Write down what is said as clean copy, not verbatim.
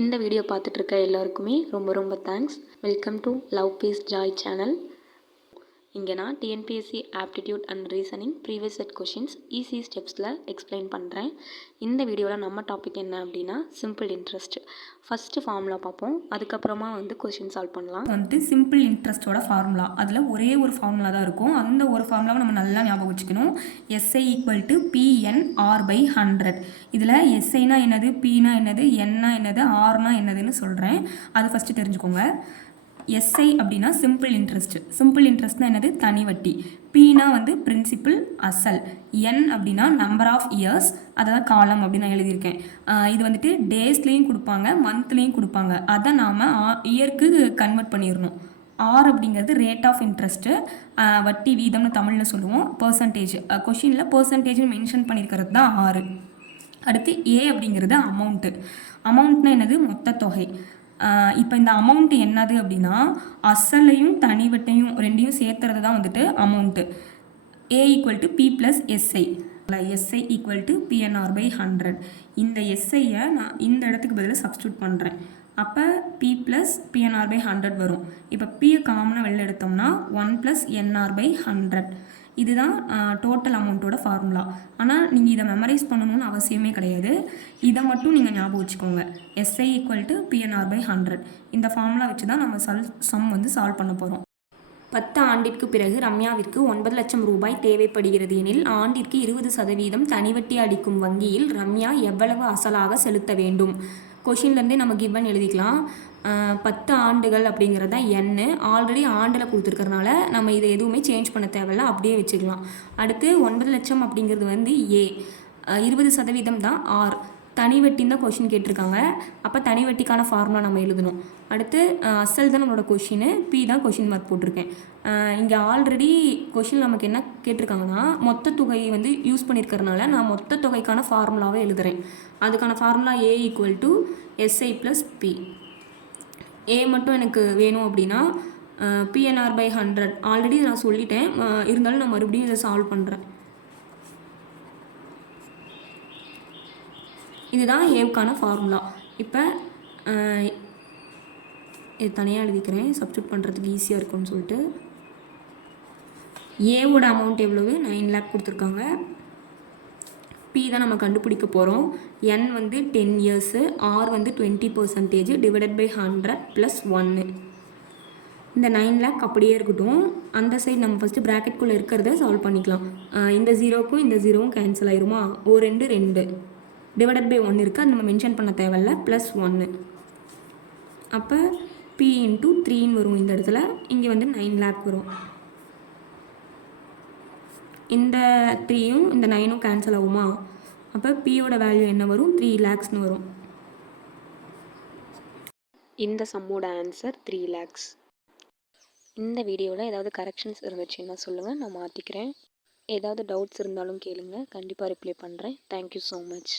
இந்த வீடியோ பார்த்துட்ருக்க எல்லாருக்குமே ரொம்ப ரொம்ப thanks. Welcome to love peace joy channel. இங்கே நான் TNPSC aptitude and reasoning previous set questions easy ஸ்டெப்ஸில் எக்ஸ்பிளைன் பண்ணுறேன். இந்த வீடியோவில் நம்ம டாபிக் என்ன அப்படின்னா சிம்பிள் இன்ட்ரெஸ்ட். ஃபஸ்ட்டு ஃபார்முலா பார்ப்போம், அதுக்கப்புறமா கொஷின் சால்வ் பண்ணலாம். சிம்பிள் இன்ட்ரெஸ்ட்டோட ஃபார்முலா, அதில் ஒரே ஒரு ஃபார்முலா தான் இருக்கும். அந்த ஒரு ஃபார்முலாவை நம்ம நல்லா ஞாபகம் வச்சுக்கணும். SI equal to PNR/100. இதில் எஸ்ஐனா என்னது, பினா என்னது, என்னா என்னது, ஆர்னா என்னதுன்னு சொல்கிறேன். அது ஃபஸ்ட்டு தெரிஞ்சுக்கோங்க. எஸ்ஐ அப்படின்னா சிம்பிள் இன்ட்ரெஸ்ட். சிம்பிள் இன்ட்ரெஸ்ட்னா என்னது, தனி வட்டி. பினா பிரின்சிபல் அசல். என் அப்படின்னா நம்பர் ஆஃப் இயர்ஸ், அதான் காலம் அப்படின்னு நான் எழுதியிருக்கேன். இது டேஸ்லேயும் கொடுப்பாங்க, மந்த்லேயும் கொடுப்பாங்க. அதை நாம் இயருக்கு கன்வெர்ட் பண்ணிடணும். ஆர் அப்படிங்கிறது ரேட் ஆஃப் இன்ட்ரெஸ்ட்டு, வட்டி வீதம்னு தமிழில் சொல்லுவோம். பர்சன்டேஜ், கொஷினில் பர்சன்டேஜ்னு மென்ஷன் பண்ணியிருக்கிறது தான் ஆறு. அடுத்து ஏ அப்படிங்கிறது அமௌண்ட்டு. அமௌண்ட்னா என்னது, மொத்த தொகை. இப்போ இந்த அமௌண்ட் என்னது அப்படின்னா அசலையும் தனிவட்டையும் ரெண்டையும் சேர்த்துறது தான் amount. A equal to B plus SI. SI equal to PNR/100. இந்த எஸ்ஐயை நான் இந்த இடத்துக்கு பதிலாக சப்ஸ்டியூட் பண்ணுறேன். அப்போ பி ப்ளஸ் PNR/100 வரும். இப்போ பியை காமனாக வெளில எடுத்தோம்னா 1 ப்ளஸ் NR/100. இதுதான் டோட்டல் அமௌண்ட்டோட ஃபார்முலா. ஆனால் நீங்கள் இதை மெமரைஸ் பண்ணணும்னு அவசியமே கிடையாது. இதை மட்டும் நீங்கள் ஞாபகம் வச்சுக்கோங்க. SI equal to PNR/100. இந்த ஃபார்முலா வச்சு தான் நம்ம சம் சால்வ் பண்ண போகிறோம். 10 ஆண்டிற்கு பிறகு ரம்யாவிற்கு 9 லட்சம் ரூபாய் தேவைப்படுகிறது எனில் ஆண்டிற்கு 20% தனிவட்டி அளிக்கும் வங்கியில் ரம்யா எவ்வளவு அசலாக செலுத்த வேண்டும்? கொஷின்லேருந்தே நம்ம கிவன் எழுதிக்கலாம். 10 ஆண்டுகள் அப்படிங்கிறது தான் எண்ணு. ஆல்ரெடி ஆண்டில் கொடுத்துருக்கறனால நம்ம இதை எதுவுமே சேஞ்ச் பண்ண தேவையில்ல, அப்படியே வச்சுக்கலாம். அடுத்து 9 லட்சம் அப்படிங்கிறது ஏ, 20% தான் ஆர். தனி வட்டின்னு தான் கொஷின் கேட்டிருக்காங்க. அப்போ தனி வட்டிக்கான ஃபார்முலா நம்ம எழுதணும். அடுத்து அசல் தான் நம்மளோட கொஷின், பி தான் கொஷின் மார்க் போட்டிருக்கேன். இங்கே ஆல்ரெடி கொஷின் நமக்கு என்ன கேட்டிருக்காங்கன்னா மொத்த தொகை யூஸ் பண்ணியிருக்கிறதுனால நான் மொத்த தொகைக்கான ஃபார்முலாவை எழுதுகிறேன். அதுக்கான formula A equal to SI plus P. A மட்டும் எனக்கு வேணும் அப்படின்னா PNR/100 ஆல்ரெடி நான் சொல்லிட்டேன், இருந்தாலும் நான் மறுபடியும் இதை சால்வ் பண்ணுறேன். இதுதான் ஏவுக்கான ஃபார்முலா. இப்போ இது தனியாக எழுதிக்கிறேன், சப்ஸ்டியூட் பண்ணுறதுக்கு ஈஸியாக இருக்கும்னு சொல்லிட்டு. ஏவோட அமௌண்ட் எவ்வளவு, 9 லேக் கொடுத்துருக்காங்க. பி தான் நம்ம கண்டுபிடிக்க போகிறோம். N 10 years, R 20% divided by 100 plus 1. இந்த 9 லேக் அப்படியே இருக்கட்டும். அந்த சைடு நம்ம ஃபஸ்ட்டு ப்ராக்கெட்குள்ளே இருக்கிறத சால்வ் பண்ணிக்கலாம். இந்த ஜீரோக்கும் இந்த ஜீரோவும் கேன்சல் ஆயிருமா, ஓ 2 2 டிவைடட் பை 1 இருக்குது, அது நம்ம மென்ஷன் பண்ண தேவையில்ல, ப்ளஸ் 1. அப்போ பி இன்ட்டு 3ன்னு வரும் இந்த இடத்துல. இங்கே 9 லேக் வரும். இந்த 3யும் இந்த 9ம் கேன்சல் ஆகுமா, அப்போ பியோட வேல்யூ என்ன வரும், 3 லேக்ஸ்னு வரும். இந்த சம்மோட ஆன்சர் 3 லேக்ஸ். இந்த வீடியோவில் ஏதாவது கரெக்ஷன்ஸ் இருந்துச்சுன்னா சொல்லுங்கள், நான் மாற்றிக்கிறேன். ஏதாவது டவுட்ஸ் இருந்தாலும் கேளுங்க, கண்டிப்பாக ரிப்ளை பண்ணுறேன். Thank you so much.